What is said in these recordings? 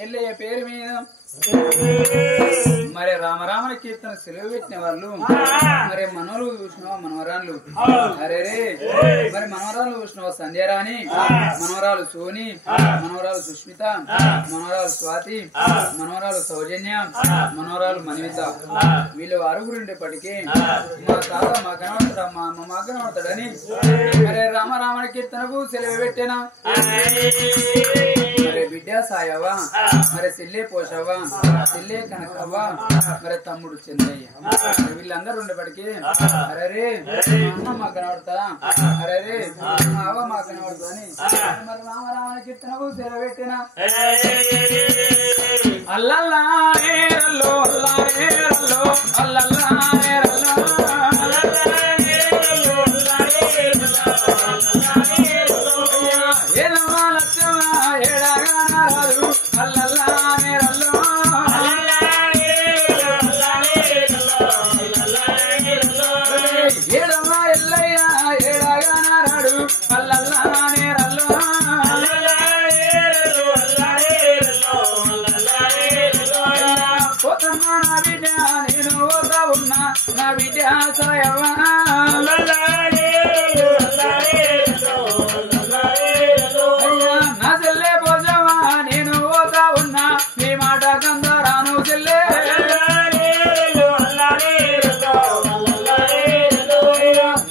ఎల్లయ్య పేరు మీద మరి రామరామన కీర్తన సెలవు పెట్టిన వాళ్ళు మరి మనవలు చూసినావా మనవరాళ్ళు అరే రే మరి మనవరాలు చూసినావా సంధ్యారాణి మనవరాలు సోని మనవరాలు సుష్మిత మనవరాలు స్వాతి మనవరాలు సౌజన్య మనవరాలు మన్విత వీళ్ళు ఆరుగురుండేపటికి మా తాత మా కనబడతాడా మా అమ్మ మా కనబడతాడని మరి రామరామన కీర్తనకు సెలవు పెట్టినా మరి బిడ్డ సాయవా మరి సెల్లే పోషవా సెల్లే కనకవ్వా మరి తమ్ముడు చెన్నయ్య వీళ్ళందరూ ఉండేపటికి అరే రే మా అమ్మ మాకు కనబడతా అరే రే మా అవ్వ మాకు కనబడతా అని మరి రామరామన కీర్తనకు సెలవు పెట్టినా అల్లల్లా ఏరల్లో అల్లారేరల్లో అల్లల్లా ఏరల్లో ఏలమ్మా లచ్చమ్మ ఏడాగా నారాలు అల్లల్లా ఏరల్లో ఏడమ్మా ఎల్లయ్య ఏడాగా నారాడు అల్లల్లా ఏరల్లో పోతమ్మా నా బిడ్డ నేను పోతా ఉన్నా నా బిడ్డ సాయవ్వా నా చెల్లె పోజవా నేను పోతా ఉన్నా నీ మాట కందరాను చెల్లె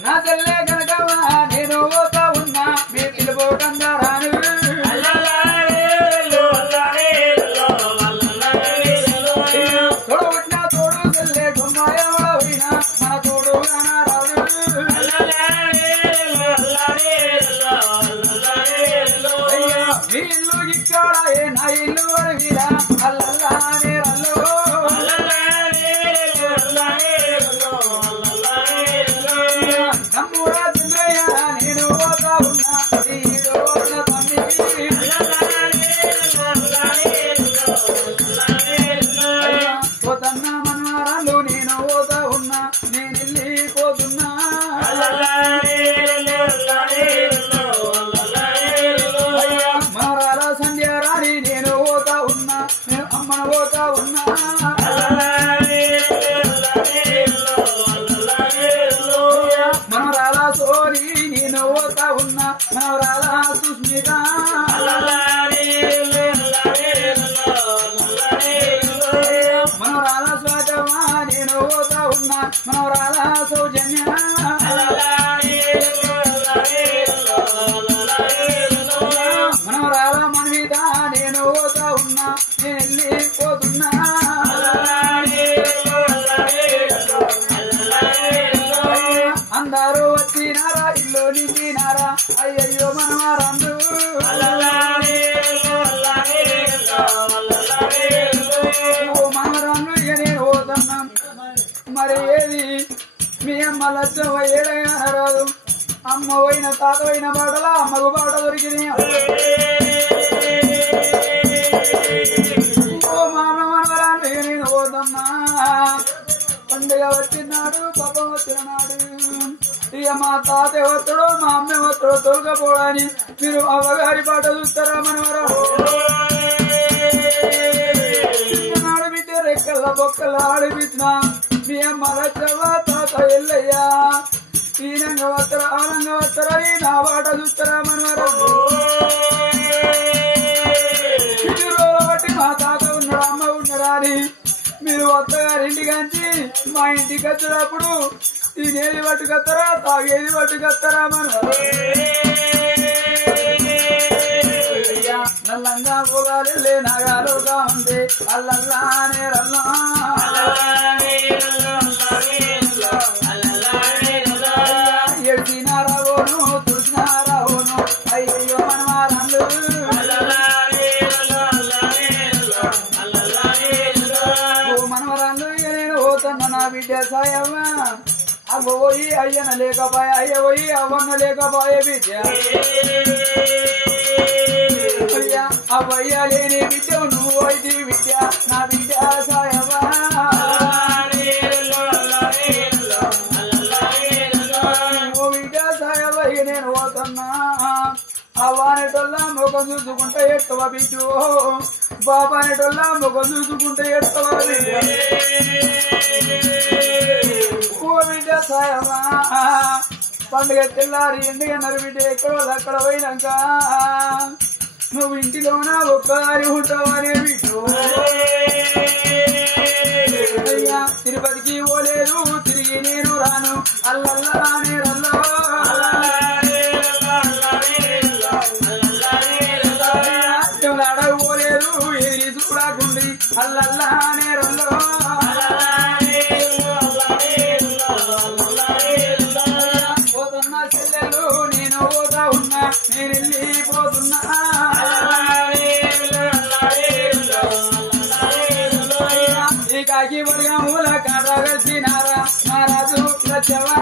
నా చెల్లె కనకవ్వా నేను పోతా ఉన్నా మీ పిలుపు కందరాను తోడు తోడు చెల్లె గుమ్మాయమైనా మన తోడు రాదు నీ ఇల్లు ఇక్కడ నా ఇల్లు అడిగిరా అల్లల్లా నేరల్లో తమ్ముడా చంద్రయ్య నేను పోతా ఉన్నా నీడు తమ్మి పోతన్నా మనవరాలు నేను పోతా ఉన్నా నేను ఇల్లి పోతున్నా మనవరాల సంధ్యారాణి నేను పోతా ఉన్నా నేను అమ్మను పోతా ఉన్నా మనవరాల సోని నేను పోతా ఉన్నా మనవరాల సుస్మిత మనవరాల స్వాతమా నేను పోతా ఉన్నా మనవరాల సౌజన్య మనవరాల మన్విత నేను పోతా ఉన్నా నేను వెళ్ళిపోతున్నా అందరూ వచ్చినారా ఇల్లు నిండినారా అయ్యయ్యో మనవారందు మనవరాళ్ళు ఇక నేను పోతున్నాం మరి ఏది మీ అమ్మ లచ్చవ్వ ఏడైనా రాదు అమ్మ పోయిన తాత పోయిన బాటలా అమ్మకు బాట దొరికింది ఓ మామ మనవరాళ్ళు ఇక నేను పోతున్నా పండుగ వచ్చినాడు పాపం వచ్చినాడు ఇక మా తాత వస్తాడో మా అమ్మ వస్తాడో తొలగపోవని మీరు అవ్వగారి పాట చూస్తారా మనవరాలు నాడు బిడ్డ రెక్కల బొక్కల ఆడిపించిన మీ అమ్మ లచ్చవ్వ తాత ఎల్లయ్యా ఈనంగా వస్తారా ఆనంగా వస్తారని నా పాట చూస్తారా మనవరాలు బట్టి మా తాత ఉన్నాడు అమ్మ ఉన్నాడా అని మీరు వత్తగారింటికంచి మా ఇంటికి వచ్చినప్పుడు తినేది పట్టుకొస్తారా తాగేది పట్టుకొస్తారా మనవరాలు నల్లంగా పోగాలి నగాలుగా ఉంది అల్లల్లా నేరల్లా ఎడినారావును తుడిసినారావును అయ్యో మనవారండు మనవరాళ్ళు నేను పోతున్నా నా బిడ్డ సాయవ్వ అవ్వ పోయి అయ్యన లేకపోయే అయ్య పోయి అవ్వన్న లేకపోయే బిడ్డ అవ్వయ్య లేని బిడ్డ నువ్వు అయితే బిడ్డ నా బిడ్డ సాయవ్వ బిడ్డ సాయవ్వ నేను పోతున్నా ఆ వానటల్లా ముఖం చూసుకుంటా ఎక్కువ బిడ్డు బాబా అనేటోళ్ళ ముఖం చూసుకుంటే ఎడతావా బిడ్డ సాయమా పండుగ తెల్లారి ఎందుకన్నారు బిడ్డ ఎక్కడో అక్కడ పోయినాక నువ్వు ఇంటిలోన ఒక్కదారి ఉంటావనే బిడ్డు అయ్యా తిరుపతికి పోలేదు తిరిగి నేను రాను అల్లల్లా రానే రల్లో అడగపోలేదు ఎదిరి చూడకుండి అల్లల్లానే రల్లో పోతున్నా చెల్లెలు నేను పోతా ఉన్నా నేను వెళ్ళిపోతున్నా కాకి వర్గముల కాటగలిసినారా మహారాజు లచ్చవా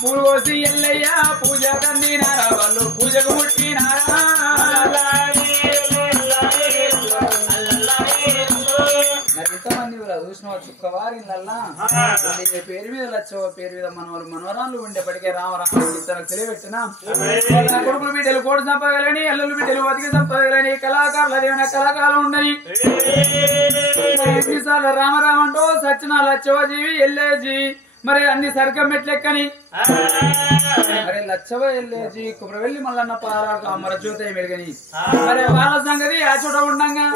పూలు కోసి ఎల్లయ్య పూజ కందినారా వాళ్ళు పూజకు ముట్టినారా మరి ఎంతమంది చూసిన చుక్కవారి పేరు మీద లచ్చవ పేరు మీద మనవరాళ్ళు ఉండేప్పటికే రామరామ తనకు తెలియబెట్టినా కొడుకులు బిడ్డలు కోడి సంపగలని అల్లులు బిడ్డలు బతికి సంపగలని కళాకారులు ఏమైనా కళాకాలం ఉండని ఎన్నిసార్లు రామరామ అంటూ సచిన లచ్చవ జీవి ఎల్లే జీవి మరి అన్ని సరిగ్గా మెట్లెక్కని మరి లచ్చవ ఎల్లేజీ కుబ్రవెల్లి మల్లన్న పారాడు అమర జ్యోతి మెరుగని మరి వాళ్ళ సంగతి ఆ చోట ఉండంగా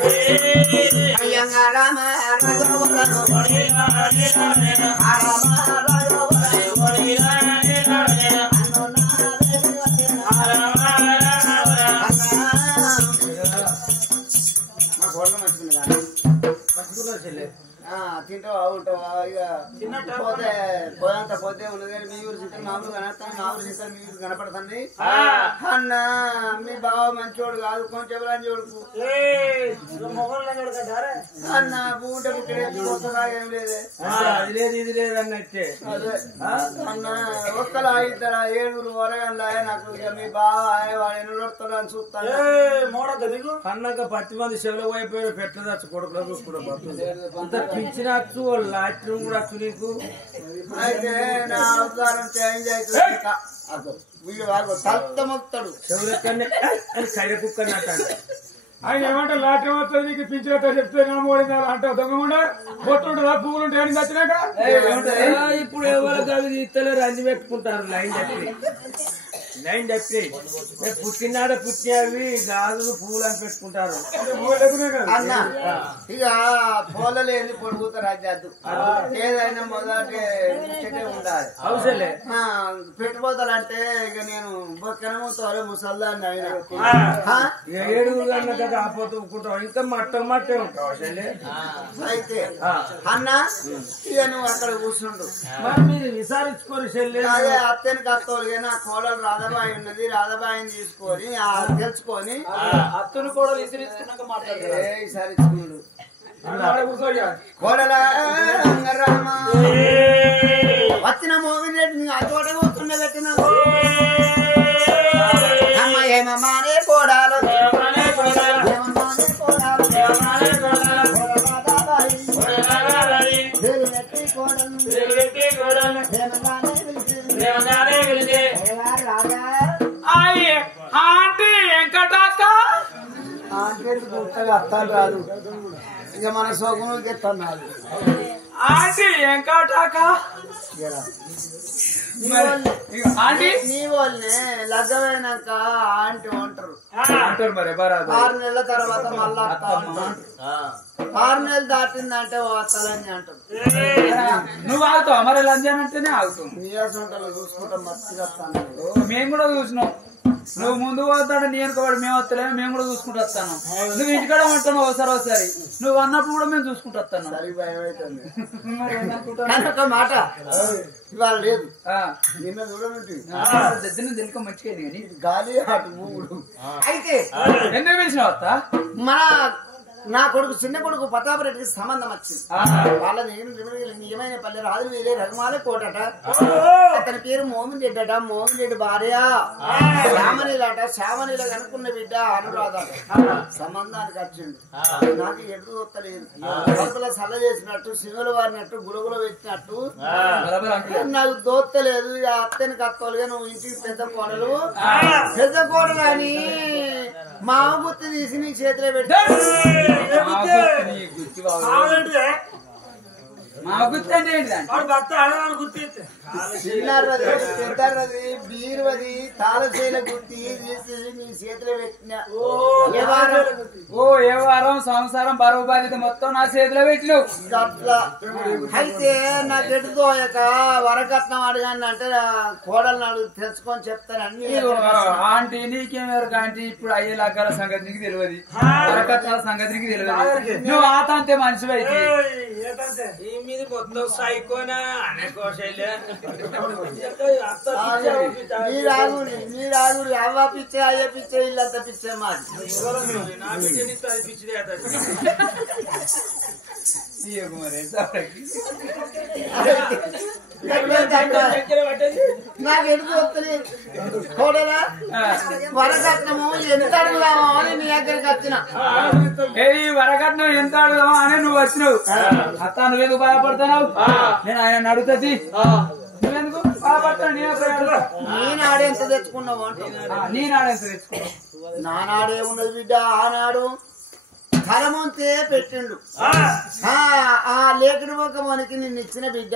తింటావా ఉంటావా ఇక పోతే పోయంత పోతే ఉన్నది మీ ఊరు చింతలు మా ఊరు కనస్తాను మా ఊరు చింతలు మీ ఊరు కనపడుతుంది అన్న మీ బావ మంచోడు కాదు కొంచెం చూడుకు అన్న పూట పుట్టడా ఏం లేదే అది లేదు ఇది లేదు అన్నట్టే అదే అన్న ఒక్కలా ఇద్దరు 7 వరగండా నాకు ఇక మీ బావ వాడు ఎన్ని నడుస్తాడు అని చూస్తాను అన్నాక 10 మంది చెవులు అయిపోయారు పెట్టదచ్చు కొడుకులో చూసుకుంటా పింఛనచ్చు లాట్రిన్ కూడా వచ్చు నీకు అయితే నా అవతారం చేంజ్ అవుతుంది వీడు వాడు తల్తమొత్తాడు చెవులెక్కనే అని కైడ కుక్కని అంటాడు ఆయన ఏమంటే లాటరీ వస్తుంది నీకు పింఛన్ చెప్తే నమ్మోడిందా అంటే దొంగకుండా బొట్టుంటుందా పువ్వులు ఉంటాయని వచ్చినాక ఇప్పుడు ఎవరు గవి ఇస్తలేరు అన్ని పెట్టుకుంటారు లైన్ చెప్పి పుట్టినాడ పుట్టినవి గాజులు పువ్వులు అని పెట్టుకుంటారు అన్న ఇక పోలలేని పొడుగుతారు రాజ్యాదు ఏదైనా మొదటి ముచ్చటే ఉండాలి అవసరలే పెట్టిపోతారంటే ఇక నేను బొక్కనముతారు ముసల్దాన్ని అయినా 7 గంటల ఆపోతుంటావు ఇంకా మట్టే ఉంటావు అసలే అయితే అన్న ఇక నువ్వు అక్కడ కూర్చుండు మరి మీరు విసారించుకోరు చెల్లె అదే అత్తనికి అత్తోలుగా నా కోడలు రాధాబాయి ఉన్నది రాధాబాయిని తీసుకొని తెలుసుకొని అత్తను కూడా విసిరించుకున్నాక మాట్లాడతారు విసారించుకున్నాడు కోడల రంగరామ వచ్చిన మోగిన్ రెడ్డి ఆ తోట కూర్చుండే పెట్టిన అమ్మ ఏమమ్మానే కోడాలు ఆంటీ వెంకటాక అత్తాలు రాదు ఇక మన సోకును చెప్తాను ఆంటీ వెంకటాక ఆంటీ నీ వాళ్ళనే లగ్గమైనాక ఆంటీ ఉంటారు అంటారు మరి బరాబర్ 6 నెలల తర్వాత మళ్ళా అత్త అంటారు 6 నెలలు దాటిందంటే ఓ అత్తలని అంటారు నువ్వు ఆగుతావు మరి లంజాన్ అంటేనే ఆగుతావు నీయాసంటలు చూసుకుంటాం మర్చిగా మేము కూడా చూసినాం నువ్వు ముందు పోతాడు నేను కాబట్టి మేము వస్తలేము మేము కూడా చూసుకుంటూ వస్తాను నువ్వు ఇంటికాడ ఉంటాను ఒకసారి నువ్వు అన్నప్పుడు కూడా మేము చూసుకుంటూ వస్తాను సరి భయం అవుతుంది ఒక మాట ఇవాళ లేదు నిన్న చూడమంటే దగ్గర తెలుక మంచిగా గాలి అటు మూడు అయితే ఎందుకు పిలిచిన వస్తా మన నా కొడుకు చిన్న కొడుకు ప్రతాపరెడ్డికి సంబంధం వచ్చింది. వాళ్ళ నిజమైన పల్లె రాజులు వేలే రఘుమాల కోటట. అతని పేరు మోమిన్ రెడ్డి అట. మోమిన్ రెడ్డి భార్య శ్యామనీలట. శ్యామనీల కనుక్కున్న బిడ్డ అనురాధ. సంబంధానికి వచ్చింది. నాకు ఎటు దొత్తలేదు. కడుపులో సల్ల చేసినట్టు సింగులు వారినట్టు గురుగులు పెట్టినట్టు నాకు దోత్తలేదు. అత్తనికి అత్తలుగా నువ్వు ఇంటికి పెద్ద కోడలు అని మా గుర్తు తీసి నీ చేతిలో పెట్టి చిన్నది పెద్దది బీరువది తాళశైల గుర్తి తీసి నీ చేతిలో పెట్టిన. ఏ వారం సంవత్సరం బరువు బాధ్యత మొత్తం నా చేతిలో పెట్టినావు. అట్లా అయితే నాకు ఎటుతోయక వరకట్నం అడగాను అంటే కోడలు అడుగు తెలుసుకొని చెప్తాను అన్ని. ఆంటీ నీకేమెరకు ఆంటీ ఇప్పుడు అయ్యే లగ్గాల సంగతి నీకు తెలియదు, వరకట్నాల సంగతి నీకు తెలియదు. నువ్వు ఆతంతే మనిషి అయితే మొత్తం సైకోనా మీరు అవ్వ పిచ్చే అయ్యే పిచ్చే ఇల్లంతా పిచ్చే మాది. నాకు ఎడుగు వస్తలేదు కోడలా. వరకట్నము ఎంత అడుగుదామో అని నీ దగ్గరికి వచ్చిన. వరకట్నం ఎంత అడుగుదామో అని నువ్వు వచ్చినావు. అత్త నువ్వెందుకు బాధపడుతున్నావు? నేను ఆయన అడుగుతుంది. నువ్వెందుకు బాధపడతాను? నేను ఆడెంత తెచ్చుకున్నావు అంటే నేను ఆడెంత తెచ్చుకున్నావు. నానాడేమున్నది బిడ్డ. ఆనాడు తలముంతే పెట్టిండు. ఆ లేఖని ముఖమునికి నిన్ను ఇచ్చిన బిడ్డ.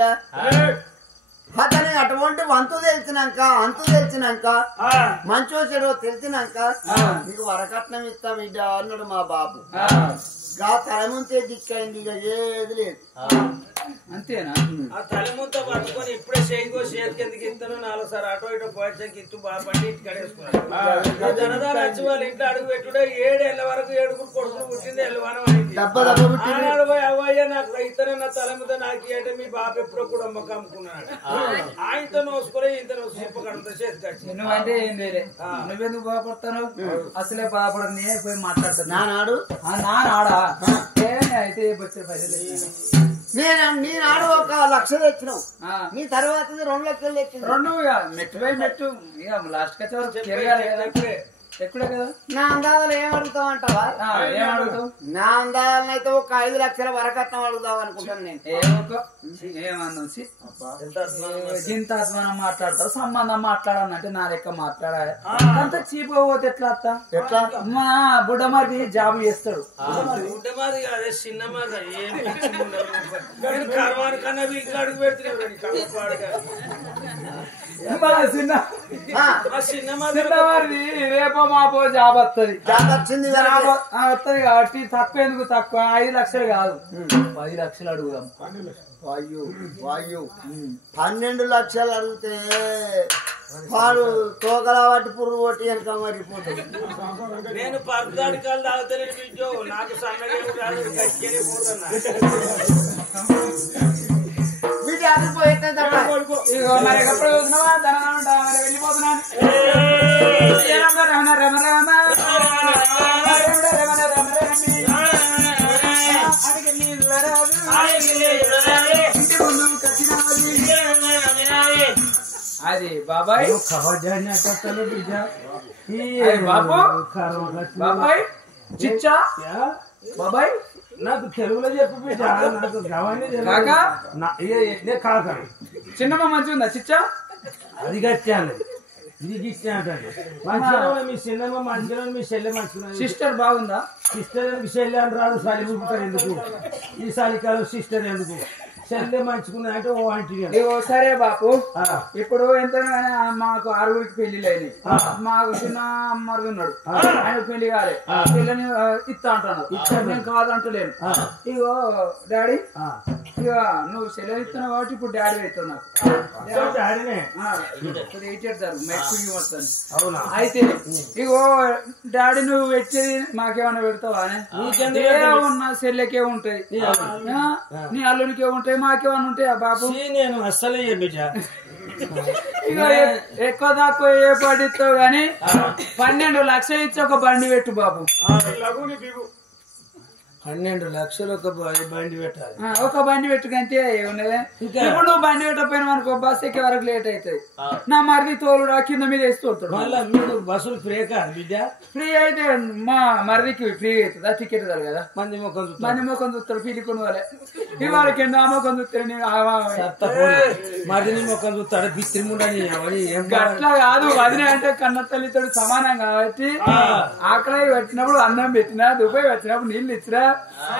అతని అటువంటి అంతు తెలిసినాక మంచో చెడో తెలిసినాక నీకు వరకట్నం ఇస్తా బిడ్డ అన్నాడు మా బాబు. గా తలముంతే దిక్కైంది. ఇక ఏది లేదు. అంతేనా? ఆ తలముంత పట్టుకొని ఇప్పుడే చేతికి ఎందుకు ఇస్తాను 4 సార్లు అటో ఇటో పోయడానికి ఇత్తు బాపండి ఇంటికి కడేసుకున్నాడు. జనదాలు వచ్చి వాళ్ళ ఇంట్లో అడుగు పెట్టుడే 7 ఏళ్ల వరకు 7 కొడుకులు పుట్టింది. ఎల్లవనం అయింది. ఆనాడు పోయి అవ్వయ్య నాకు ఇతనే నా తలముంత నాకు అంటే మీ బాబు ఎప్పుడో కూడా అమ్మక అమ్ముకున్నాడు. ఆయనతో నోసుకొని ఇంత నోసు చెప్పగలుగుతా చేతికి. నువ్వంటే ఏం లేదే. నువ్వెందుకు బాధపడతాను? అసలే బాధపడదు. నేనే పోయి మాట్లాడతాను. నానాడు నాడా అయితే వచ్చే పైసలు నేను ఆడు 1 లక్ష తెచ్చినావు. నీ తర్వాత 2 లక్షలు తెచ్చింది. 2 మెట్టు పోయి మెట్టు ఇక లాస్ట్ వచ్చే వరకు తిరగాలి కదా. ఎక్కడే కదా. నా అందాలు ఏం అడుగుతావు అంటావా? ఏం అడుగుతావు? నా అందాలను అయితే 5 లక్షల వరకట్నం అడుగుతావు అనుకుంటాను నేను. ఏమన్నా గింత మనం మాట్లాడతావు. సంబంధం మాట్లాడాలంటే నా లెక్క మాట్లాడాలి. అంత చీప్ పోతే ఎట్లా అత్త? ఎట్లా మా బుడ్డమాది జాబ్ చేస్తాడు. బుడ్డమాది కాదే చిన్నమాది. కర్వాని కన్నా వీళ్ళు అడుగు చిన్నవారిది రేపో మాపో జాబ్ వస్తుంది. వచ్చింది వస్తుంది కాబట్టి తక్కువ ఎందుకు తక్కువ 5 లక్షలు కాదు 10 లక్షలు అడుగుదాం. వాయు 12 లక్షలు అడిగితే వాడు తోకలా పట్టి పురుగు కొట్టి వెనక మరిపోతుంది. నేను పర్దాడి కాళ్ళు తాగుతలేను. నాకు సన్నగా మరి ఎప్పుడు చూసినావా వెళ్ళిపోతున్నాను. రమ రమ రమ అది బాబాయ్ బాబు బాబాయ్ చిచ్చా బాబాయ్ నాకు తెలుగులో చెప్పు బిడ్డ. నాకు గవాన్ని కాక చిన్నమ్మ మంచిగా ఉందా చిచ్చా? అది గట్టాను ఇది గిట్టే అంటాడు. మంచిగా మీ చిన్నమ్మ మంచిగా మీ చెల్లె మంచిగా. సిస్టర్ బాగుందా? సిస్టర్ చెల్లె అని రాదు. సరి చూపుతారు ఎందుకు ఈ సాలికాలం సిస్టర్ ఎందుకు? చెల్లె మంచుకున్నా అంటే ఓ ఆంటీ. సరే బాపు ఇప్పుడు ఎంత మాకు 6 పెళ్లిళ్ళు అయినాయి. మాకు చిన్న అమ్మరు ఉన్నాడు. ఆయన పెళ్లి కాలే. పెళ్ళని ఇస్తా అంటున్నాడు. నేను కాదంటలేను. ఇగో డాడీ ఇక నువ్వు సెలవు ఇస్తున్నావు కాబట్టి ఇప్పుడు డాడీ అవుతున్నావు. అయితే ఇగో డాడీ నువ్వు పెట్టేది మాకేమన్నా పెడతావా? ఉన్నా సెల్లెకే ఉంటాయి, నీ అల్లునికే ఉంటాయి, మాకేమన్నా ఉంటాయి. ఆ బాబు నేను అస్సలే ఇక ఎక్కువ తక్కువ ఏ పడిస్తావు గాని 12 లక్షలు ఇచ్చి ఒక బండి పెట్టు బాబు. 12 లక్షలు ఒక బండి పెట్టాలి. ఒక బండి పెట్టుకంటే ఏమున్నదే. ఇప్పుడు నువ్వు బండి పెట్టకపోయినా అనుకో బస్ ఎక్కే వరకు లేట్ అవుతుంది. నా మరిది తోలుడా కింద మీద వేసి తోలుతాడు. మళ్ళీ మీరు బస్సులు ఫ్రీ కాదు బిడ్డ. ఫ్రీ అయితే మా మరిదికి ఫ్రీ అవుతుంది. టికెట్ కదా మంది ముఖం చూస్తాడు. పీలికొని వాళ్ళే ఇవాళకి నా ముఖం చూస్తాడు. మరిది ముఖం చూస్తాడు. బిత్తిముండని అట్లా కాదు. వదిన అంటే కన్న తల్లితో సమానం కాబట్టి ఆకలి వచ్చినప్పుడు అన్నం పెట్టినా దుబాయ్ వచ్చినప్పుడు నీళ్ళు ఇచ్చినా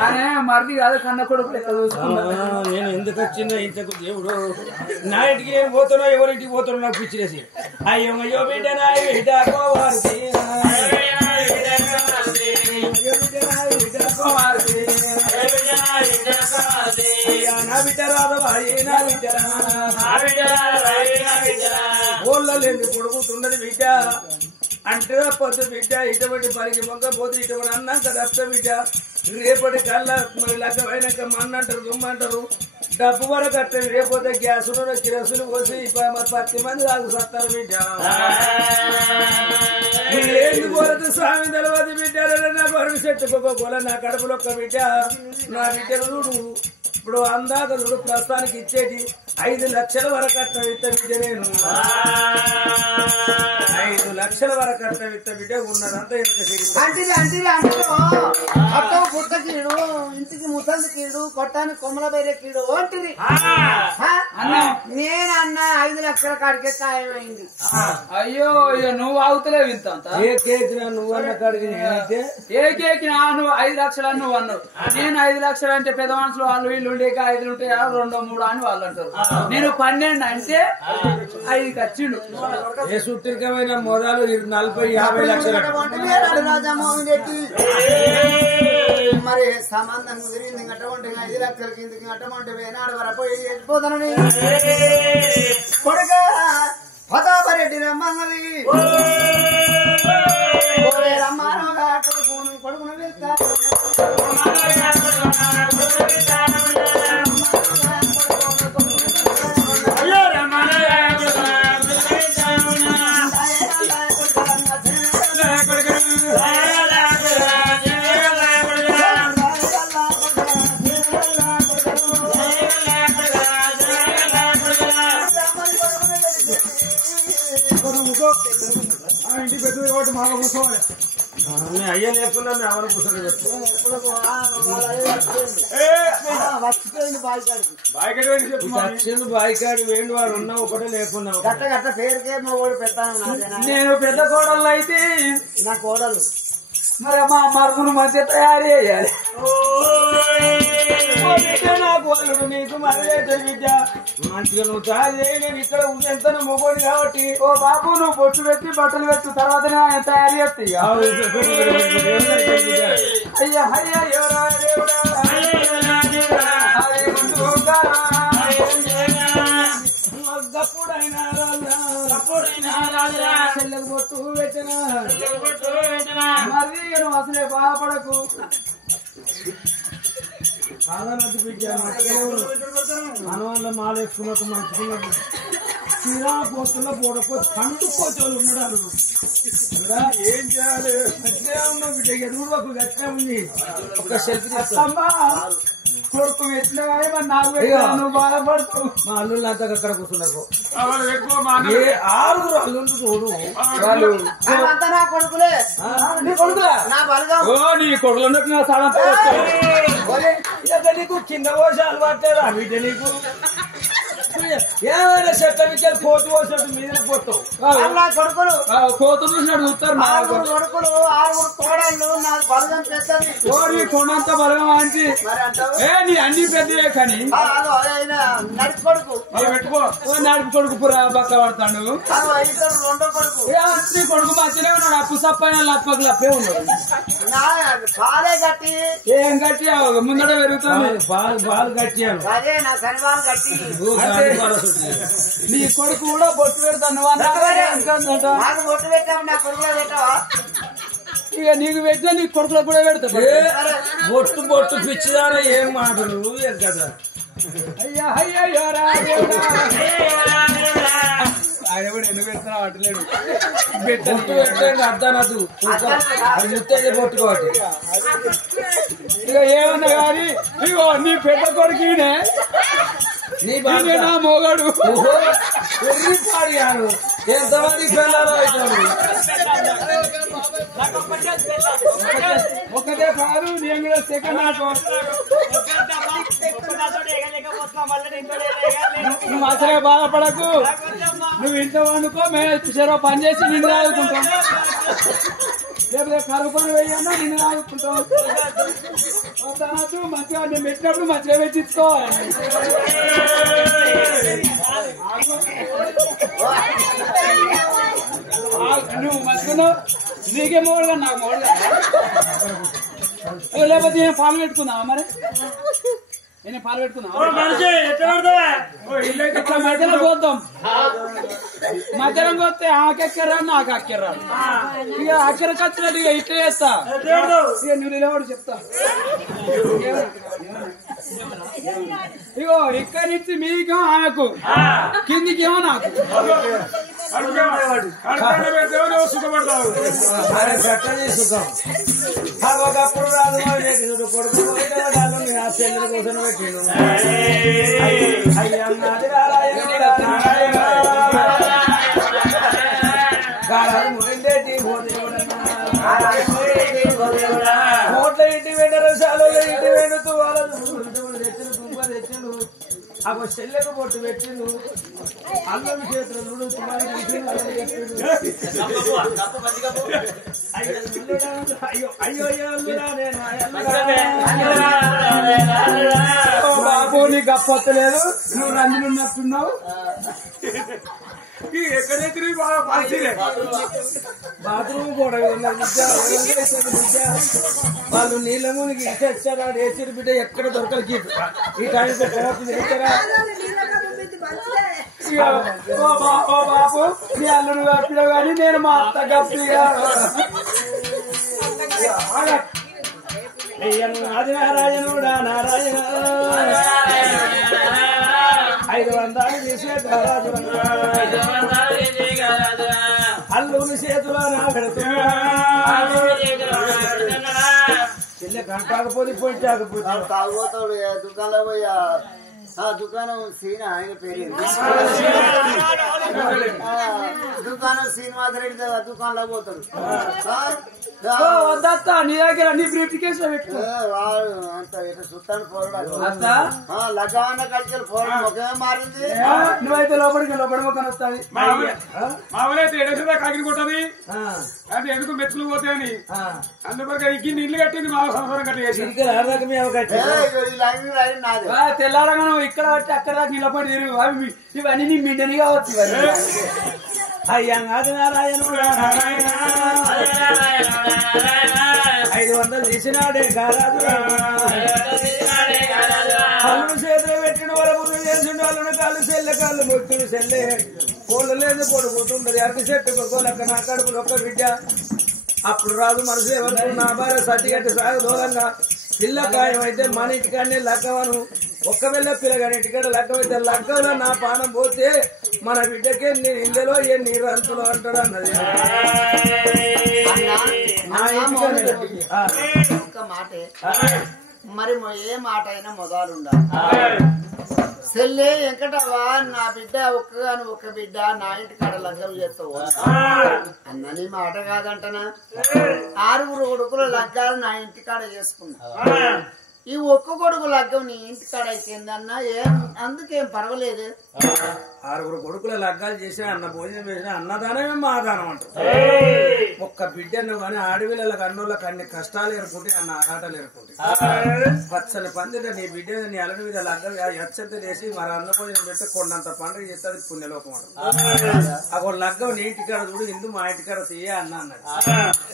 అనే మరిది కాదు కన్న కొడుకు లెక్క చూసుకున్నా. నేను ఎందుకు వచ్చినా ఇంతకు దేవుడు నా ఇంటికి నేను పోతున్నా ఎవరింటికి పోతున్నా నాకు పిచ్చిరేసి అయ్యో అయ్యో బిడ్డ నా బిడ్డ నా బిడ్డ రాదు కొడుకుతున్నది బిడ్డ అంటే పొద్దు బిడ్డ ఇటువంటి పనికి మొక్క పోతే ఇటువంటి అన్నాక రక్త బిడ్డ రేపటి కల్లా మరి లగ్గమైనాక మన్నంటారు దుమ్మంటారు డబ్బు వరకు అట్ట రేపోతే గ్యాస్ కిరసులు పోసి 10 మంది దాకా సత్తారు బిడ్డ. ఎందుకు కోరదు స్వామి తెలియదు బిడ్డ. నా కొరకు చెట్టుకోగోల నా కడుపులో ఒక్క బిడ్డ. నా బిడ్డలు చూడు ఇప్పుడు అందాక చూడు ప్రస్తుతానికి ఇచ్చేటి 5 లక్షల వరకు అట్ట విత్త బిడ్డ. నేను 5 లక్షల వరకు అట్ట విత్త బిడ్డ ఉన్నదంతా పుట్టకీడు ఇంటికి ముసలి కీడు కొట్టానికి కొమ్మల బైరే కీడు అంటిది. నేను అన్న 5 లక్షల కాడికే ఖాయమైంది. అయ్యో ఇక నువ్వు ఆగుతలేవు ఇంత ఏ కేక్ నువ్వు అన్న కాడికి నేనైతే ఏ కేక్ నువ్వు 5 లక్షలు అని నువ్వు అన్నావు. నేను 5 లక్షలు అంటే పెద్ద మనుషులు వాళ్ళు వీళ్ళు ఉండేక 5 ఉంటాయా 2 3 అని వాళ్ళు అంటారు. నేను 12 అంటే 5కి వచ్చిండు. ఏ సుట్టికమైన మొదలు 40-50 లక్షలు రాజమోహన్ రెడ్డి మరి సంబంధం కుదిరింది. అటువంటి 5 లక్షల కిందకి అటువంటి వేనాడు వరకు వెళ్ళిపోతానని కొడుక ప్రతాపరెడ్డి రమ్మన్నది. రమ్మానోగా కొడుకును వెళ్తా ఇంటి పెద్ద ఒకటి మాకు కూర్చోవాలి. అయ్యా లేకుండా ఎవరు కూర్చొని బాయికాడు వేండి వాడు ఉన్నా ఒకటే లేకుండా గట్ట పేరుకే మా వాడు పెట్టాను. నేను పెద్ద కోడలు అయితే నా కోడలు మరి మా మరుగును మధ్య తయారు చేయాలి. నాకు వాళ్ళు నీకు మళ్ళీ బిడ్డ మంచిగా నువ్వు తయారు చేయి. నేను ఇక్కడ ఎంత మొగోడు కాబట్టి ఓ బాబు నువ్వు బొట్టు పెట్టి బట్టలు పెట్టు తర్వాతనే ఆయన తయారు చేస్తాయి. అయ్యా అయ్యా ఎవరా దేవుడా చెల్లెకు బొట్టు పెట్టినా మరి నువ్వు అసలే బాధపడకు. మనవాళ్ళ మాల వేసుకున్నట్టు మంచుకున్నట్టు శ్రీరామపోతుల్లో పోడకో పండుకోచోళ్ళు ఉన్నాడు. ఏం చేయాలి గట్టిగా ఉన్నావు బిడ్డ. ఎదురుకు గట్టిగా ఉంది. ఒక సెల్ఫీ కొడుకు ఎట్లా నువ్వు బాధపడుతావు. మా అల్లుళ్ళు అంతా అక్కడ కూర్చున్నారు. 6 అల్లుళ్ళు చూడు వాళ్ళు నా కొడుకులే. నీ కొడుకులా నా బలగం. నీ కొడుకులు నీకు కింద పోసి అలవాట్లేదు ఆ బిడ్డ. నీకు ఏమైనా చెట్ల విద్యలు కోతి పోసినట్టు మీద పోతావు. కొడుకులు కోతులు చూసినట్టు చూస్తారు. 6 కొడుకులు 6 కోడళ్ళు. నాకు బలగం పెద్దది. నీ కొండంత బలగం అంటే నీ అన్ని పెద్దయే కానీ నడిపి కొడుకు పెట్టుకో. నడిపి కొడుకు పురా పక్క పడతాడు. 2 కొడుకు నీ కొడుకు మధ్యనే ఉన్నాడు. అప్పు సప్పైన లప్పకు లప్పే ఉన్నాడు. పాలే గట్టి ఏం గట్టి ముందట పెరుగుతుంది. బాలు కట్టాను. అదే నా శనివారం గట్టి. నీ కొడుకు కూడా బొట్టు పెడతాను. నాకు బొట్టు పెట్టావు. నా కొడుకులో పెట్టావా? ఇక నీకు పెట్టినా నీ కొడుకులో కూడా పెడతా. బొట్టు బొట్టు పిచ్చిదారా ఏం మాటలు కదా. అయ్యా అయ్యా ఆయన కూడా ఎందుకు పెడుతున్నావు అంటలేడు అర్ధనద్దు అది ముత్తైతే కొట్టుకోవాలి ఇక ఏమన్నా కానీ ఇగో నీ పెద్ద కొడుకునే నీ నా మోగాడు పాడియాను ఎంతమంది పిల్లలు అవుతాడు ఒకటే కాదు నేను కూడా సెకండ్ ఆటో నువ్వు అసలే బాధపడకు నువ్వు ఇంట్లో వండుకో మేము చెరో పని చేసి నిన్ను ఆడుకుంటాం లేకపోతే కరువు పని వేయన్నా నిన్ను ఆడుకుంటాం మంచిగా నేను పెట్టినప్పుడు మంచిగా పెట్టించుకోవాలి నువ్వు మంచిగా నీకే మోడుగా నాకు మోడుగా లేకపోతే నేను పాలు పెట్టుకున్నావా మరి నేను పాలు పెట్టుకున్నావా మధ్యలో పోతాం మధ్యాహ్నం పోతే ఆకెక్కరా నాకు అక్కర్రా ఇక అక్కడికి వచ్చినట్టు ఇక ఇట్లా చేస్తా ఇక నువ్వు నిలబడి చెప్తా ఇగో ఇక్కడి నుంచి మీకేమో ఆమెకు కిందికేమో నాకు సుఖం ఒకప్పుడు రాదు కొడుకు చెల్లెల కోసం పెట్టిండు కోట్ల ఇంటి వెంటనే శాలలో ఇంటి వెండుతూ వాళ్ళను తెచ్చిండు కుంభ తెచ్చిండు అగో చెల్లెకు పొట్టు పెట్టిండు అల్లం చేతులు బాబు నీకు అప్పొత్తలేదు నువ్వు రంజులు ఉన్నట్టున్నావు ఎక్కడెక్కడి బాత్రూమ్ కూడా వాళ్ళు నీళ్ళ ముందుకి ఇచ్చారా వేసిరు బిడ్డ ఎక్కడ దొరకదు ఈ టైంలో వేసారా బాబు నీ అల్లుడు కప్పినావు కానీ నేను మా అత్త కప్పిగా నారాయణుడా నారాయణ 500 తీసే అల్లుని చేతులో నా పెడుతున్నా చెల్లె గంటాకపోతే పొంచాకపోతే తాగుతాడు దుకాణంలో పోయి దుకాణం సీన్ ఆయన పేరు దుకాణం శ్రీనివాసరెడ్డి దుకాణంలో పోతాడు వద్దా నీ దగ్గర నీ బ్రీఫ్ కేసు పెట్టుకో వాడు అంత ఇట్లా సుత్తాను పోరాడు లగ్గవన్న కలిసి పోరాడు ముఖమే మారింది నువ్వైతే లోపలికి లోపలి ముఖం వస్తాయి మామూలైతే ఎడసదా కాకిరి కొట్టది అంటే ఎందుకు మెచ్చులు పోతాయని అందుకొరకు ఇన్ని ఇల్లు కట్టింది మా సంవత్సరం కట్టి నాది తెల్లారగా నువ్వు ఇక్కడ బట్టి అక్కడ దాకా నిలబడి తిరుగు అవి ఇవన్నీ నీ మిండని కావచ్చు అయ్యా నారాయణుడా నారాయణ 500 తీసినాడే కారాదురా అల్లుడు చేతులు పెట్టిన వరకు చేసిండు అల్లుడు కాళ్ళు చెల్లె కాళ్ళు మొత్తులు చెల్లె కోళ్ళు లేదు పడిపోతుంటది అరటి చెట్టు కోలక్క నా కడుపులు ఒక్క బిడ్డ అప్పుడు రాదు మనసు ఎవరు నా భార్య సర్టిగట్టి సాగు దూరంగా పిల్లకాయం అయితే మన ఇంటికాడనే లక్కవను ఒక్కవేళ పిల్లగాని ఇంటికాడ లక్కమైతే లక్కలో నా పానం పోతే మన బిడ్డకే ఇళ్ళలో ఎన్ని రంతులు అంటాడు అన్నది ఒక్క మాటే మరి ఏ మాట అయినా మొదలుండాలి చెల్లె వెంకటవా నా బిడ్డ ఒక్కగాను ఒక్క బిడ్డ నా ఇంటి కాడ లగ్గం చేస్తావు అన్న నీ మాట కాదంటనా 6 కొడుకుల లగ్గాలు నా ఇంటి కాడ చేసుకున్నా ఈ ఒక్క కొడుకు లగ్గం నీ ఇంటి కాడ అయిపోయిందన్న అందుకేం పర్వాలేదు 6 కొడుకుల లగ్గాలు చేసినా అన్న భోజనం చేసినా అన్నదానమే మాదానం అంటారు ఒక్క బిడ్డను కానీ ఆడపిల్లలకు అన్నోళ్ళకి అన్ని కష్టాలు ఏర్పడి అన్న ఆటలు ఏర్పడి పచ్చని పందిట నీ బిడ్డ నీ అల్లుడి మీద లగ్గం ఎచ్చంత చేసి మరి అన్న భోజనం పెట్టి కొండంత పండుగ చేస్తుంది పుణ్యలోకం అక్కడ లగ్గం నీ ఇంటికాడ చూడు ఇందు మా ఇంటికాడ తీయ అన్న అన్నాడు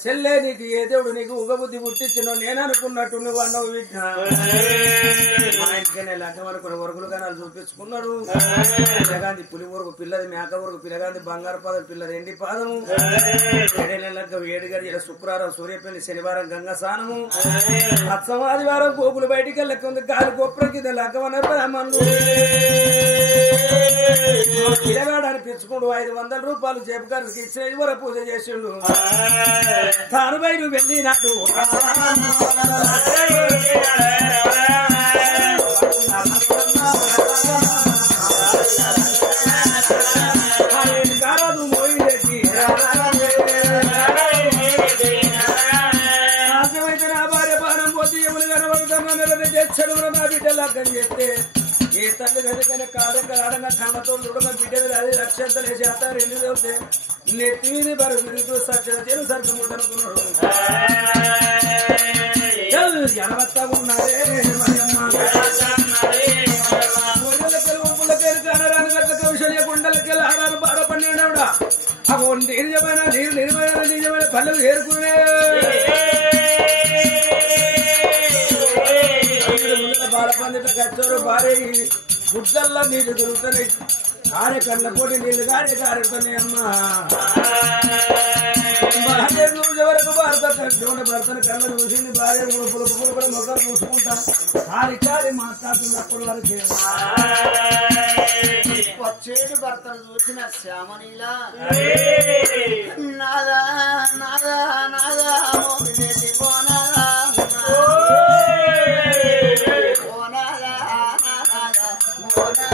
చెల్లె నీకు ఏ దేవుడు నీకు ఉగబుద్ధి పుట్టించినో నేను అనుకున్నట్టు నువ్వు అన్నవు మా ఇంటికనే లగ్గం అనుకున్న వరకులు కానీ చూపించుకున్నాడు జగాంతి పిల్లగాంది పులి ఊరుకు పిల్లది మేక ఊరుకు పిల్లగాంది బంగారు పాదం పిల్లది ఎండి పాదము 7 నెలలకు 7 గడియల శుక్రవారం సూర్యపల్లి శనివారం గంగా స్నానము అచ్చం ఆదివారం గోపులు బయటికి వెళ్ళకుంది గాలి గొప్ప కింద లగ్గమన్న బ్రాహ్మణులు పిల్లగాడు అనిపించుకుంటూ 500 రూపాయలు జేబుగారికి ఇచ్చిన ఇవర పూజ చేసిండు తాను బయలు వెళ్ళినాడు కారాదు మోయిలేసి నాశమైతే నా భార్య పానం పోతే ఎవరు కనబడుతున్నా చేస్తాడు నా బిడ్డ లగ్గం చేస్తే ఏ తల్లి కనుక కాడంగా కళ్ళతో చూడగా బిడ్డలు అది రక్షంతలు వేసేస్తారు ఎందుకు చదివితే నెత్తి మీద బరువు తిరుగుతూ సచ్చిన చెరువు సరుకుముందనుకున్నాడు జనవత్తా ఉన్నారే కొండలకెళ్ళి ఆరారు బార పన్నెండవడా అగో నిజమైన నీరు నిర్మైన నిజమైన పళ్ళు ఏరుకునే బాల పందిట కచ్చోరు భార్య గుడ్డల్లో నీళ్లు దొరుకుతున్నాయి కారే కళ్ళ పోటీ నీళ్లు కారుతున్నాయి అమ్మా భార్య చూసే వరకు భారత భర్తను కళ్ళ చూసింది భార్య పులుపులు మొక్కలు చూసుకుంటా కారి మాట్లాడుతుంది అప్పుడు వరకు వచ్చేడు భర్తను చూసిన శ్యామనీలా నాదా నాదా నాదా మోగినేటి పోనాదా పోనాదా పోనాదా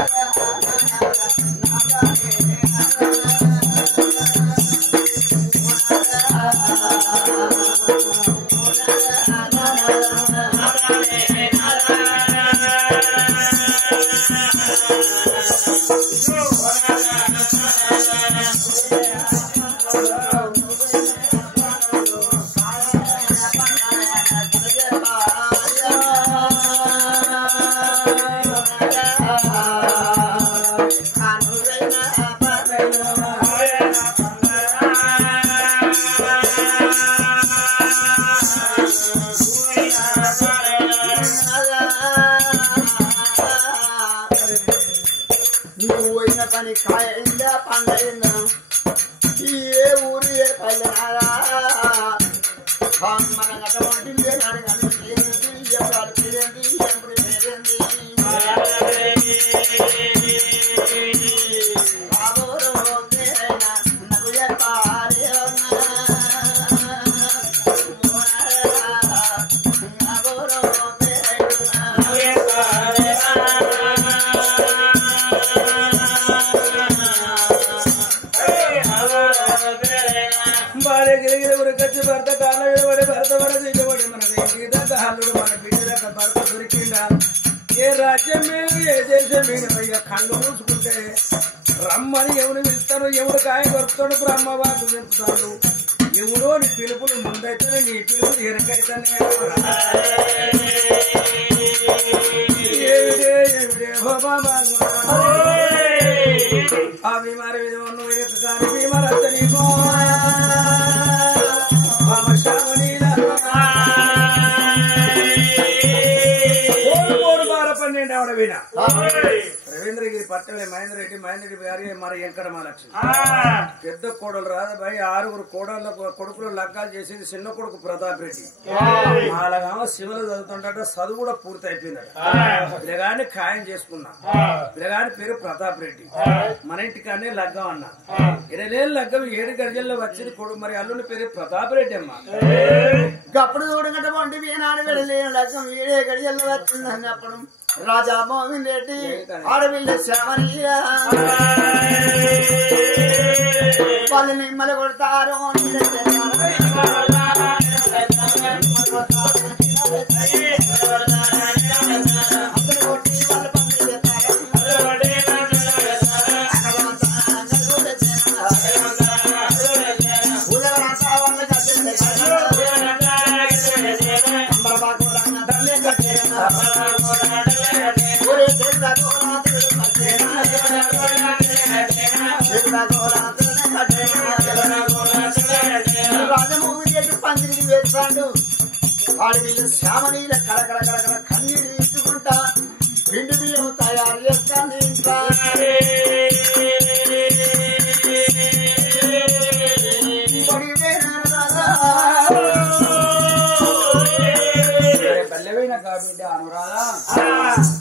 పని కాయిందా పండైందా ఏ ఊరు ఏ పల్లెనాదా మన అటువంటి లేనాడు కానీ ఎవరు పేరేంది ఎప్పుడు పేరేంది బాబోరు నాకు చెప్పాలి భార్య గిరిగిరి ఉరికొచ్చి భర్త కాళ్ళ విడబడి భర్త వడ దిగబడి మన హల్లుడు మన బిడ్డ భర్త దొరికిందా ఏ రాజ్యం మీద ఏ దేశం మీద అయ్యా కళ్ళు మూసుకుంటే రమ్మని ఎవరు పిలుస్తాడు ఎవడు కాయ కొరుతాడు బ్రహ్మవాకు చెప్తాడు ఎవరో నీ పిలుపులు ముందైతేనే నీ పిలుపులు ఎరకైతేనే ఆ బీమారి విధవన్ను కానీ బీమారత్తని రవీంద్రగిరి పట్టణే మహేంద్రెడ్డి గారి మరి వెంకటమహాలక్ష్మి పెద్ద కోడలు రాధాబాయి 6 కోడళ్ళ కొడుకులు లగ్గాలు చేసేది చిన్న కొడుకు ప్రతాప్ రెడ్డి అలాగా శివలు చదువుతుంట చదువు కూడా పూర్తి అయిపోయిందట పిల్లగాని ఖాయం చేసుకున్నా పిల్లగాని పేరు ప్రతాప్ రెడ్డి మన ఇంటికానే లగ్గం అన్నా 20 ఏళ్ళ లగ్గం 7 గడియల్లో వచ్చింది కొడుకు మరి అల్లుని పేరు ప్రతాప్ రెడ్డి అమ్మ అప్పుడు చూడగట్ట వంటి ఏనాడు వెళ్ళలేని లగ్గం 7 గడియల్లో వచ్చింది అన్నప్పుడు రాజా మోహన్ రెడ్డి ఆడపిల్ల శ్యామనీయ వాళ్ళు మిమ్మల్ని కొడతారు రాజమోహన్ రెడ్డి పందిరికి వేస్తాడు వాడి వీళ్ళు శ్యామనీల కరకర కరకర కన్నీరు ఇచ్చుకుంటా పిండి బియ్యం తయారు చేస్తాను ఇంకా కాబట్టి అనురాధా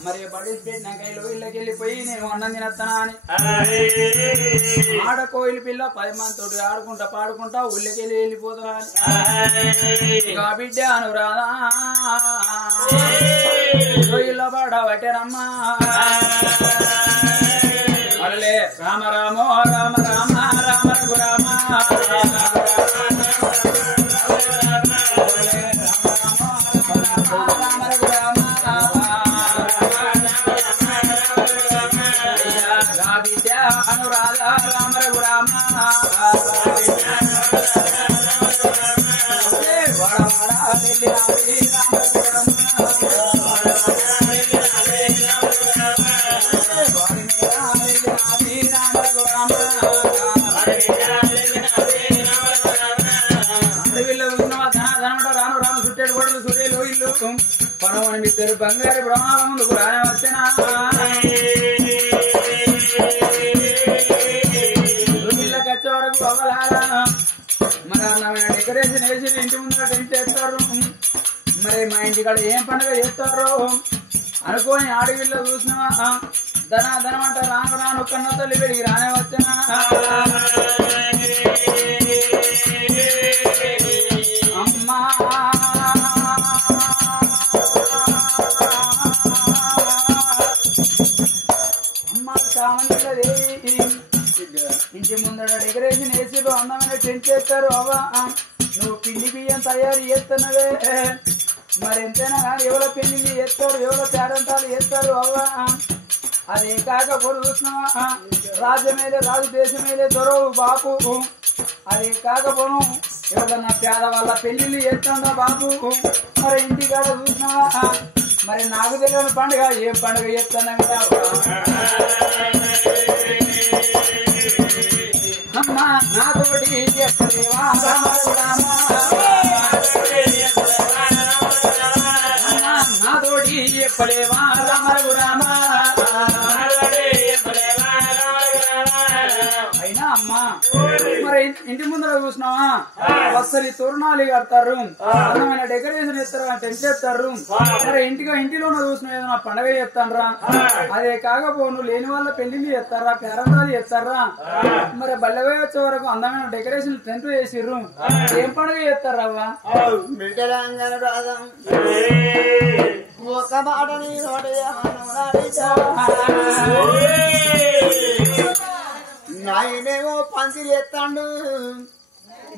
మరి పడేసి పెట్టినాక ఇళ్ళకి వెళ్ళిపోయి నేను అన్నం తినస్తానా అని ఆడ కోయిల పిల్ల 10 మందితోటి ఆడుకుంటా పాడుకుంటా ఊళ్ళకి వెళ్ళిపోతున్నా అని బిడ్డ అనురాధా ఇళ్ళ పాడ పట్టేనమ్మా అలలే రామ రామో రామ రామ రామ రఘురామ అనురాధ రామ రఘురామ రాను రాను చుట్టేడు గొడవలు సూర్యులు ఇల్లు పనవని మిద్దరు బంగారు బ్రహ్మాల ముందుకు రానే వచ్చేనా కచ్చే వరకు అవ్వలారా మరి అందమైన డెకరేషన్ వేసి ఇంటి ముందు టెంట్ చేస్తారు మరి మా ఇంటికాడ ఏం పండుగ చేస్తారు అనుకోని ఆడవిల్లో చూసినావా ధనం అంట రాను రాను కన్న తల్లి పెరిగి రానే వచ్చినా అమ్మా అమ్మ కామదేవి ఇంటి ముందర డెకరేషన్ వేసిరు అందమైన టెంట్ చేస్తారు అవ్వా నువ్వు పిండి బియ్యం తయారు చేస్తున్నవే మరి ఎంతైనా కానీ ఎవరో పెళ్లి చేస్తారు ఎవరో పేరంటాలు చేస్తారు అవ్వా అదే కాకపోతే చూసినావా రాజ్యమేలే రాజు దేశమేలే దొరవు బాపు అదే కాకపోను ఎవరన్నా పేద వాళ్ళ పెళ్లిళ్ళు చేస్తుందా బాబు మరి ఇంటికాడ చూసినావా మరి నాకు తెలియని పండుగ ఏం పండుగ చేస్తున్నా అమ్మా నాతోటి చెప్పలేవా నాతోటి చెప్పలేవా రామ అయినా అమ్మా మరి ఇంటి ముందర చూసినావా వస్తలి తోరణాలు కడతారు అందమైన డెకరేషన్ చేస్తారు టెంట్ చేస్తారు మరి ఇంటిలోనే చూసినా ఏదైనా పండగ చేస్తారా అదే కాకపోను లేని వాళ్ళ పెళ్లిళ్ళు చేస్తారా పేరంటాలు చేస్తారా మరి బల్లె వచ్చే వరకు అందమైన డెకరేషన్ టెంట్ చేసిర్రు ఏం పండుగ చేస్తారా అవ్వా ఒక మాటని నాయనేమో పంచి చేస్తాడు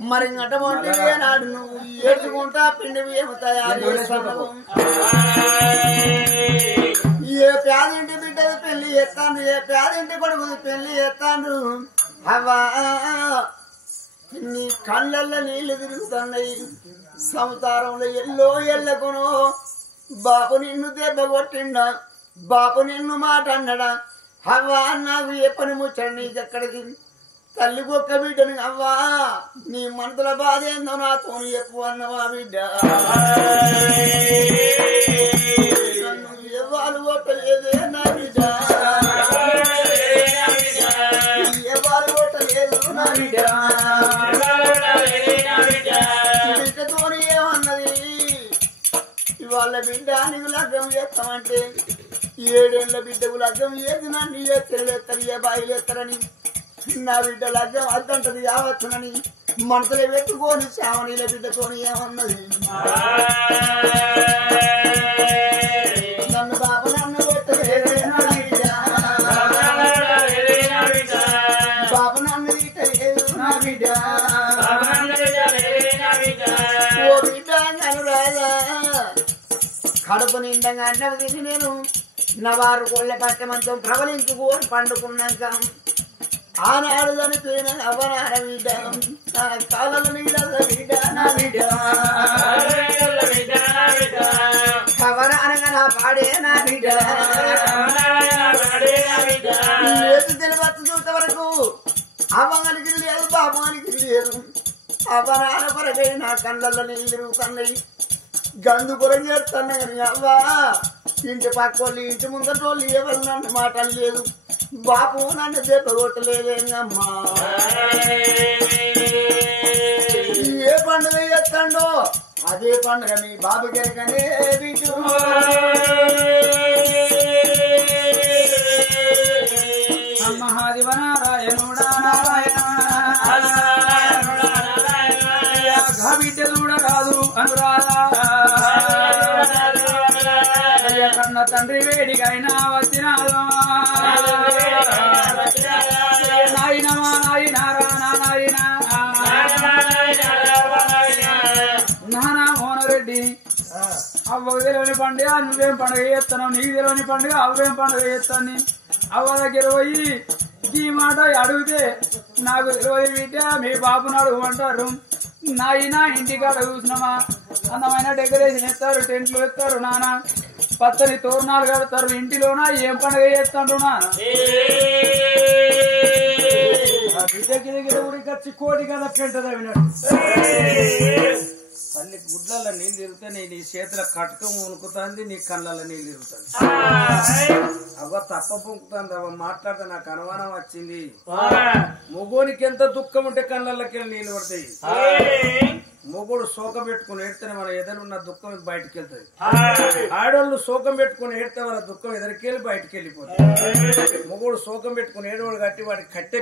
మరి గట్టమంటే నాడు నువ్వు ఏడ్చుకుంటా పిండి బియ్యం తయారు చేస్తావు ఏ పేదింటి బిడ్డది పెళ్లి చేస్తాను ఏ పేదింటి కొడుకుది పెళ్లి చేస్తాను అవ్వా నీ కళ్ళల్లో నీళ్లు తిరుగుతున్నాయి సంసారంలో ఎల్లో ఎల్లకును బాపు నిన్ను దెబ్బ కొట్టిండా బాపు నిన్ను మాట అన్నడా అవ్వా నాకు ఏ పని ముచ్చాడు నీకెక్కడికి తల్లి కుక్క బిడ్డని అవ్వా నీ మనసుల బాధ ఏందో నాతో ఎక్కువ అన్నవా బిడ్డ నన్ను ఎవ్వాలి కొట్టలేదే నా బిడ్డ ఎవ్వాలి కొట్టలేదు నా బిడ్డ బిడ్డతోని ఏమన్నది ఇవాళ బిడ్డ నీకు లగ్గం చేస్తామంటే 7 ఏళ్ల బిడ్డకు లగ్గం చేసి నన్ను ఏ చెల్లెత్తరు ఏ బాయిలేస్తారని నా బిడ్డ లగ్గం అద్దంటది కావచ్చునని మనసులో పెట్టుకొని శ్రావణీల బిడ్డతోని ఏమన్నది నన్ను బాబు నన్ను కొట్టలేదే నా బిడ్డ బాబు నన్ను తీయలేదు నా బిడ్డ ఓ బిడ్డ నన్ను రాదా కడుపు నిండంగా అన్నం తిని నేను నవారు కోళ్ళ పట్టమంతో ప్రబలించుకోని పండుకున్నాక ఆనాడు చనిపోయిన అవనాడ బిడ్డ నా కాళ్ళ నీళ్ళ బిడ్డ నా బిడ్డ కవర అనగా నా పాడే నా బిడ్డ లేదు తెలియవచ్చు చూత వరకు అవ్వగానికి లేదు బాబానికి లేదు అవనాడ కొరకై నా కళ్ళల్లో నీళ్ళు తిరుగుతున్నాయి గందు కొరకు చేస్తున్నా కానీ అవ్వా ఇంటి పక్కోళ్ళు ఇంటి ముందటోళ్ళు ఎవరు నన్ను మాటలు లేదు బాపు నన్ను దెబ్బ కొట్టలేదేంగమ్మా ఏ పండుగ చేస్తా పోతాండో అదే పండుగ మీ బాబు గెలకనే బిడ్డు మహాదివనారాయణుడా నారాయణ బిడ్డ చూడరాదు అనురాధా కన్న తండ్రి వేడికైనా వచ్చినాదు నాయనమా నాయనారా నాయన నానా మోహనరెడ్డి అవ్వకు తెలియని పండుగ నువ్వేం పండుగ చేస్తాను నీకు తెలియని పండుగ అవ్వేం పండుగ చేస్తాను అవ్వ దగ్గర పోయి ఈ మాట అడిగితే నాకు తెలియదు బిడ్డ మీ బాబుని అడుగుమంటారు నాయన ఇంటికాడ చూసినామా అందమైన డెకరేషన్ ఇస్తారు టెంట్లు ఎత్తారు నాన్న పచ్చని తోరణాలు కడతారు ఇంటిలోనా ఏం పండుగ చేస్తాడు నాన్న బిడ్డకి దగ్గర ఊరికి వచ్చి కోడి కదా పెంటదా వినట్టు తల్లి గుడ్లలో నీళ్ళు తిరుగుతాయి నీ చేతుల కట్టుకం ఉనుకుతుంది నీ కళ్ళల్లో నీళ్ళు తిరుగుతుంది అవ్వ తప్ప పొంకుతుంది అవ్వ మాట్లాడితే నాకు అనుమానం వచ్చింది మొగోనికి ఎంత దుఃఖం ఉంటే కళ్ళకి నీళ్ళు పడతాయి మొగోడు శోకం పెట్టుకుని ఏడితేనే మన ఎదురున్న దుఃఖం బయటకు వెళ్తాయి ఆడోళ్ళు శోకం పెట్టుకుని ఏడితే వాళ్ళ దుఃఖం ఎదురుకెళ్ళి బయటకు వెళ్ళిపోతుంది మొగోడు శోకం పెట్టుకుని ఏడోడు కట్టి వాడికి కట్టె